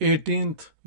18th,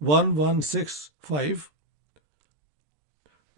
1165,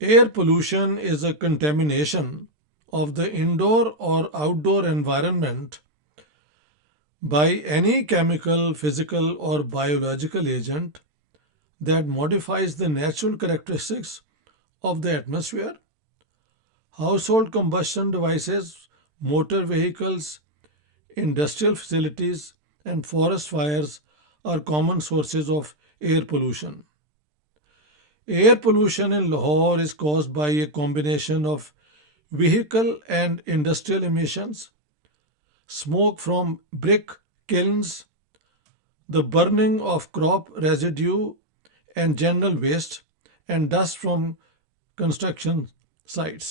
Air pollution is a contamination of the indoor or outdoor environment by any chemical, physical, or biological agent that modifies the natural characteristics of the atmosphere. Household combustion devices, motor vehicles, industrial facilities, and forest fires are common sources of air pollution. Air pollution in Lahore is caused by a combination of vehicle and industrial emissions, smoke from brick kilns, the burning of crop residue and general waste, and dust from construction sites.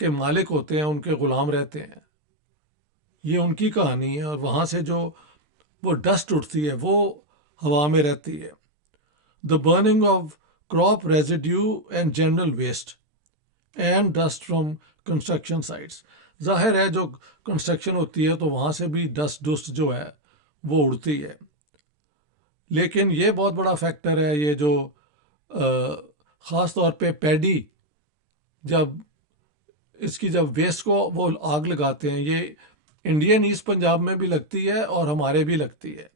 کے مالک ہوتے ہیں ان کے غلام رہتے ہیں. یہ ان کی کہانی ہے. اور وہاں سے جو وہ ڈسٹ اٹھتی ہے وہ ہوا میں رہتی ہے. The burning of crop residue and general waste and dust from construction sites. ظاہر ہے جو کنسٹرکشن ہوتی ہے تو وہاں سے بھی ڈسٹ جو ہے وہ اڑتی ہے. لیکن یہ بہت بڑا فیکٹر ہے یہ جو خاص طور پہ پیڈی جب اس کی جب ویسٹ کو وہ آگ لگاتے ہیں. یہ انڈین ایسٹ پنجاب میں بھی لگتی ہے اور ہمارے بھی لگتی ہے.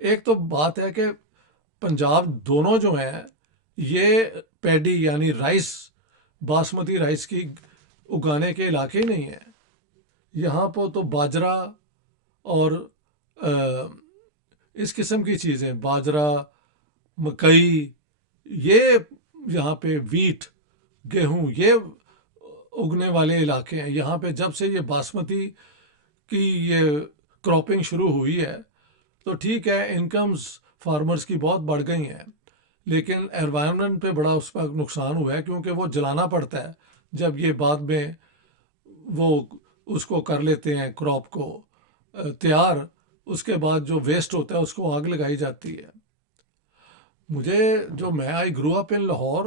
ایک تو بات ہے کہ پنجاب دونوں جو ہیں یہ پیڈی یعنی رائس باسمتی رائس کی اگانے کے علاقے نہیں ہیں. یہاں پر تو باجرا اور اس قسم کی چیزیں باجرا مکئی یہ یہاں پہ ویٹ گیہوں یہ اگنے والے علاقے ہیں. یہاں پہ جب سے یہ باسمتی کی یہ کراپنگ شروع ہوئی ہے تو ٹھیک ہے انکمز فارمرز کی بہت بڑھ گئی ہیں لیکن انوائرمنٹ پہ بڑا اس کا نقصان ہوا ہے کیونکہ وہ جلانا پڑتا ہے جب یہ بعد میں وہ اس کو کر لیتے ہیں کراپ کو تیار. اس کے بعد جو ویسٹ ہوتا ہے اس کو آگ لگائی جاتی ہے. مجھے جو میں آئی گرو اپ ان لاہور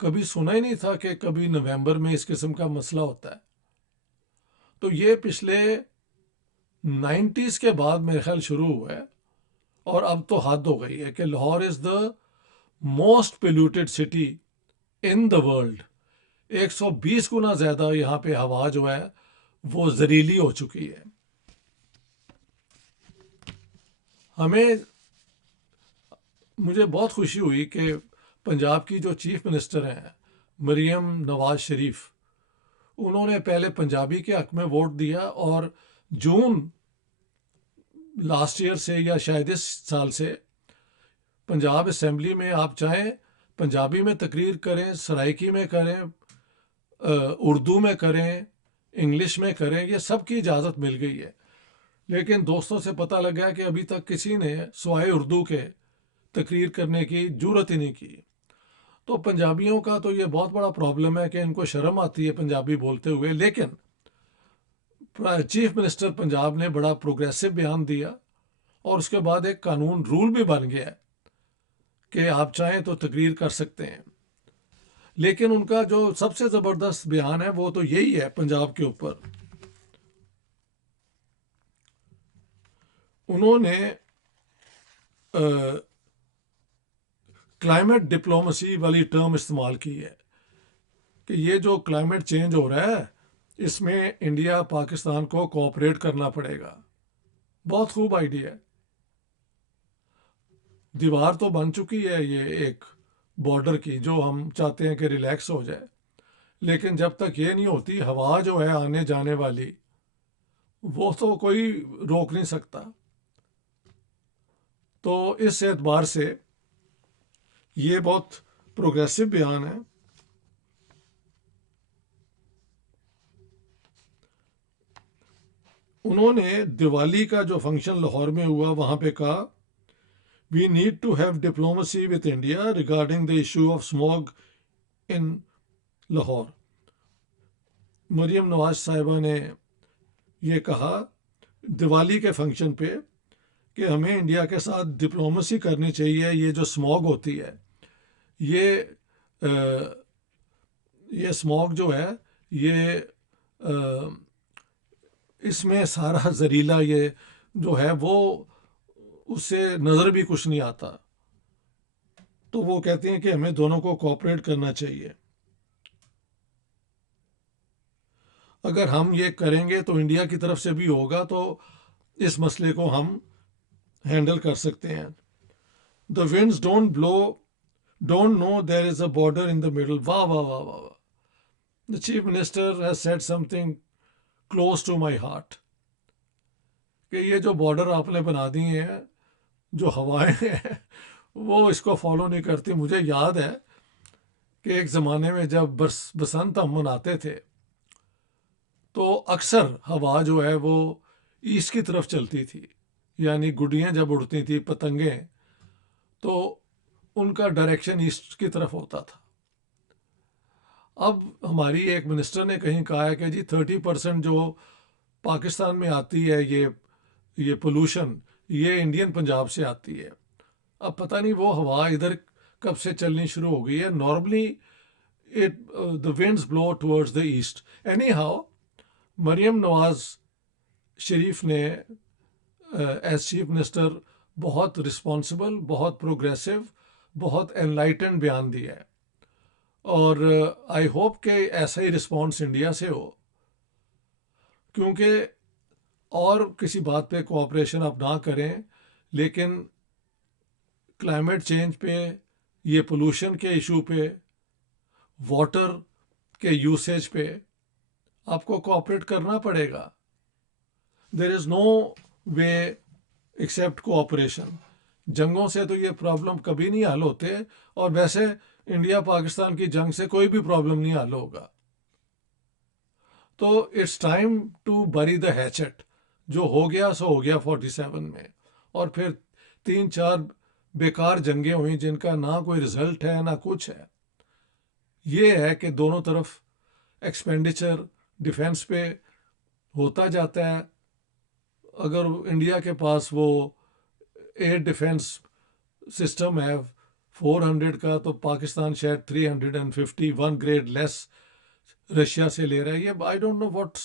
کبھی سنا ہی نہیں تھا کہ کبھی نومبر میں اس قسم کا مسئلہ ہوتا ہے. تو یہ پچھلے 90s کے بعد میرے خیال شروع ہوا ہے اور اب تو حد ہو گئی ہے کہ Lahore is the most polluted city in the world. 120 گنا زیادہ یہاں پہ ہوا جو ہے وہ زہریلی ہو چکی ہے. مجھے بہت خوشی ہوئی کہ پنجاب کی جو چیف منسٹر ہیں مریم نواز شریف انہوں نے پہلے پنجابی کے حق میں ووٹ دیا اور جون لاسٹ ایئر سے یا شاید اس سال سے پنجاب اسمبلی میں آپ چاہیں پنجابی میں تقریر کریں سرائکی میں کریں اردو میں کریں انگلش میں کریں یہ سب کی اجازت مل گئی ہے. لیکن دوستوں سے پتہ لگا کہ ابھی تک کسی نے سوائے اردو کے تقریر کرنے کی جرت ہی نہیں کی. تو پنجابیوں کا تو یہ بہت بڑا پرابلم ہے کہ ان کو شرم آتی ہے پنجابی بولتے ہوئے. لیکن چیف منسٹر پنجاب نے بڑا پروگریسو بیان دیا اور اس کے بعد ایک قانون رول بھی بن گیا کہ آپ چاہیں تو تقریر کر سکتے ہیں. لیکن ان کا جو سب سے زبردست بیان ہے وہ تو یہی ہے پنجاب کے اوپر. انہوں نے کلائمیٹ ڈپلومسی والی ٹرم استعمال کی ہے کہ یہ جو کلائمیٹ چینج ہو رہا ہے اس میں انڈیا پاکستان کو کوآپریٹ کرنا پڑے گا. بہت خوب آئیڈیا ہے. دیوار تو بن چکی ہے یہ ایک بارڈر کی جو ہم چاہتے ہیں کہ ریلیکس ہو جائے لیکن جب تک یہ نہیں ہوتی ہوا جو ہے آنے جانے والی وہ تو کوئی روک نہیں سکتا. تو اس اعتبار سے یہ بہت پروگریسو بیان ہے. انہوں نے دیوالی کا جو فنکشن لاہور میں ہوا وہاں پہ کہا we need to have diplomacy with India regarding the issue of smog in Lahore. Maryam Nawaz صاحبہ نے یہ کہا دیوالی کے فنکشن پہ کہ ہمیں انڈیا کے ساتھ ڈپلومسی کرنی چاہیے. یہ جو اسموگ ہوتی ہے یہ اسموگ جو ہے یہ اس میں سارا زہریلا یہ جو ہے وہ اس سے نظر بھی کچھ نہیں آتا. تو وہ کہتے ہیں کہ ہمیں دونوں کو کوآپریٹ کرنا چاہیے. اگر ہم یہ کریں گے تو انڈیا کی طرف سے بھی ہوگا تو اس مسئلے کو ہم ہینڈل کر سکتے ہیں. The winds don't know there is a border in the middle. واہ واہ واہ واہ واہ. The chief minister has said something close to my heart کہ یہ جو بارڈر آپ نے بنا دی ہیں جو ہوائیں ہیں وہ اس کو فالو نہیں کرتی. مجھے یاد ہے کہ ایک زمانے میں جب بسنت ہم مناتے تھے تو اکثر ہوا جو ہے وہ ایسٹ کی طرف چلتی تھی یعنی گڈیاں جب اڑتی تھیں پتنگیں تو ان کا ڈائریکشن ایسٹ کی طرف ہوتا تھا. اب ہماری ایک منسٹر نے کہیں کہا ہے کہ جی 30% جو پاکستان میں آتی ہے یہ پولوشن یہ انڈین پنجاب سے آتی ہے. اب پتہ نہیں وہ ہوا ادھر کب سے چلنی شروع ہو گئی ہے. Normally the winds blow towards the east. Anyhow, مریم نواز شریف نے ایز چیف منسٹر بہت رسپانسبل، بہت پروگریسو، بہت انلائٹنڈ بیان دیا ہے، اور آئی ہوپ کہ ایسا ہی رسپانس انڈیا سے ہو، کیونکہ اور کسی بات پہ کوآپریشن آپ نہ کریں، لیکن کلائمیٹ چینج پہ، یہ پولوشن کے ایشو پہ، واٹر کے یوسیج پہ آپ کو کوآپریٹ کرنا پڑے گا. دیر از نو وے ایکسیپٹ کوآپریشن. جنگوں سے تو یہ پرابلم کبھی نہیں حل ہوتے، اور ویسے انڈیا پاکستان کی جنگ سے کوئی بھی پرابلم نہیں حل ہوگا. تو اٹس ٹائم ٹو بری دا ہیچٹ. جو ہو گیا سو ہو گیا 47 میں، اور پھر 3-4 بیکار جنگیں ہوئیں جن کا نہ کوئی رزلٹ ہے نہ کچھ ہے. یہ ہے کہ دونوں طرف ایکسپینڈیچر ڈیفینس پہ ہوتا جاتا ہے. اگر انڈیا کے پاس وہ ایئر ڈیفینس سسٹم ہے 400 کا، تو پاکستان شاید 351 گریڈ لیس رشیا سے لے رہا ہے. یہ آئی ڈونٹ نو واٹس،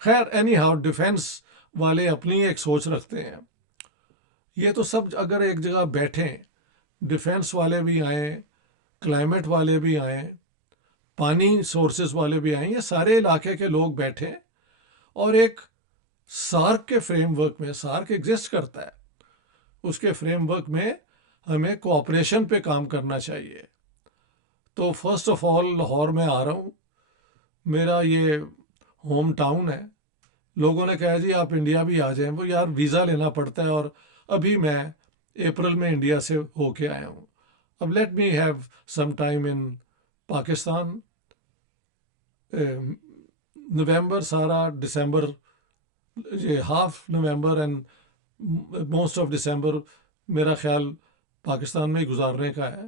خیر اینی ہاؤ ڈیفینس والے اپنی ایک سوچ رکھتے ہیں. یہ تو سب اگر ایک جگہ بیٹھیں، ڈیفینس والے بھی آئیں، کلائمیٹ والے بھی آئیں، پانی سورسز والے بھی آئیں، یہ سارے علاقے کے لوگ بیٹھیں اور ایک سارک کے فریم ورک میں، سارک ایگزسٹ کرتا ہے، اس کے فریم ورک میں ہمیں کوآپریشن پہ کام کرنا چاہیے. تو فرسٹ آف آل لاہور میں آ رہا ہوں، میرا یہ ہوم ٹاؤن ہے. لوگوں نے کہا جی آپ انڈیا بھی آ جائیں. وہ یار ویزا لینا پڑتا ہے، اور ابھی میں اپریل میں انڈیا سے ہو کے آیا ہوں. اب let me have some time in Pakistan. نومبر سارا، دسمبر یہ half November and most of December میرا خیال پاکستان میں ہی گزارنے کا ہے.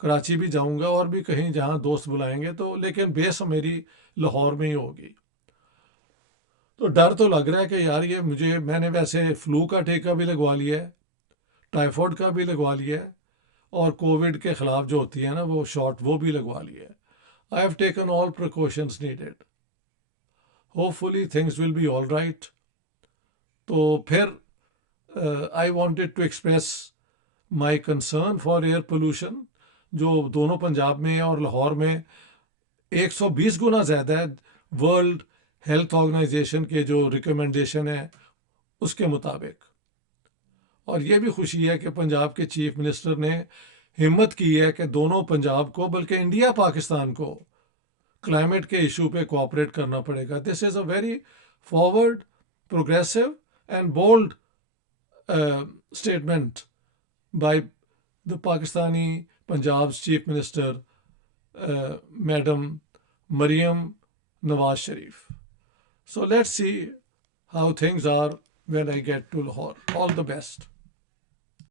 کراچی بھی جاؤں گا اور بھی کہیں جہاں دوست بلائیں گے، تو لیکن بیس میری لاہور میں ہی ہوگی. تو ڈر تو لگ رہا ہے کہ یار یہ میں نے ویسے فلو کا ٹیکہ بھی لگوا لیا ہے، ٹائیفائڈ کا بھی لگوا لیا ہے، اور کووڈ کے خلاف جو ہوتی ہے نا وہ شاٹ، وہ بھی لگوا لیا ہے. I have taken all precautions needed. Hopefully things will be all right. تو پھر I wanted to express my concern for air pollution, جو دونوں پنجاب میں اور لاہور میں 120 گنا زیادہ ہے ورلڈ ہیلتھ آرگنائزیشن کے جو ریکمنڈیشن ہے اس کے مطابق. اور یہ بھی خوشی ہے کہ پنجاب کے چیف منسٹر نے ہمت کی ہے کہ دونوں پنجاب کو، بلکہ انڈیا پاکستان کو، کلائمیٹ کے ایشو پہ کوآپریٹ کرنا پڑے گا. This is a very forward, progressive and bold statement by the Pakistani Punjab chief minister madam Maryam Nawaz Sharif. So let's see how things are when I get to Lahore. All the best.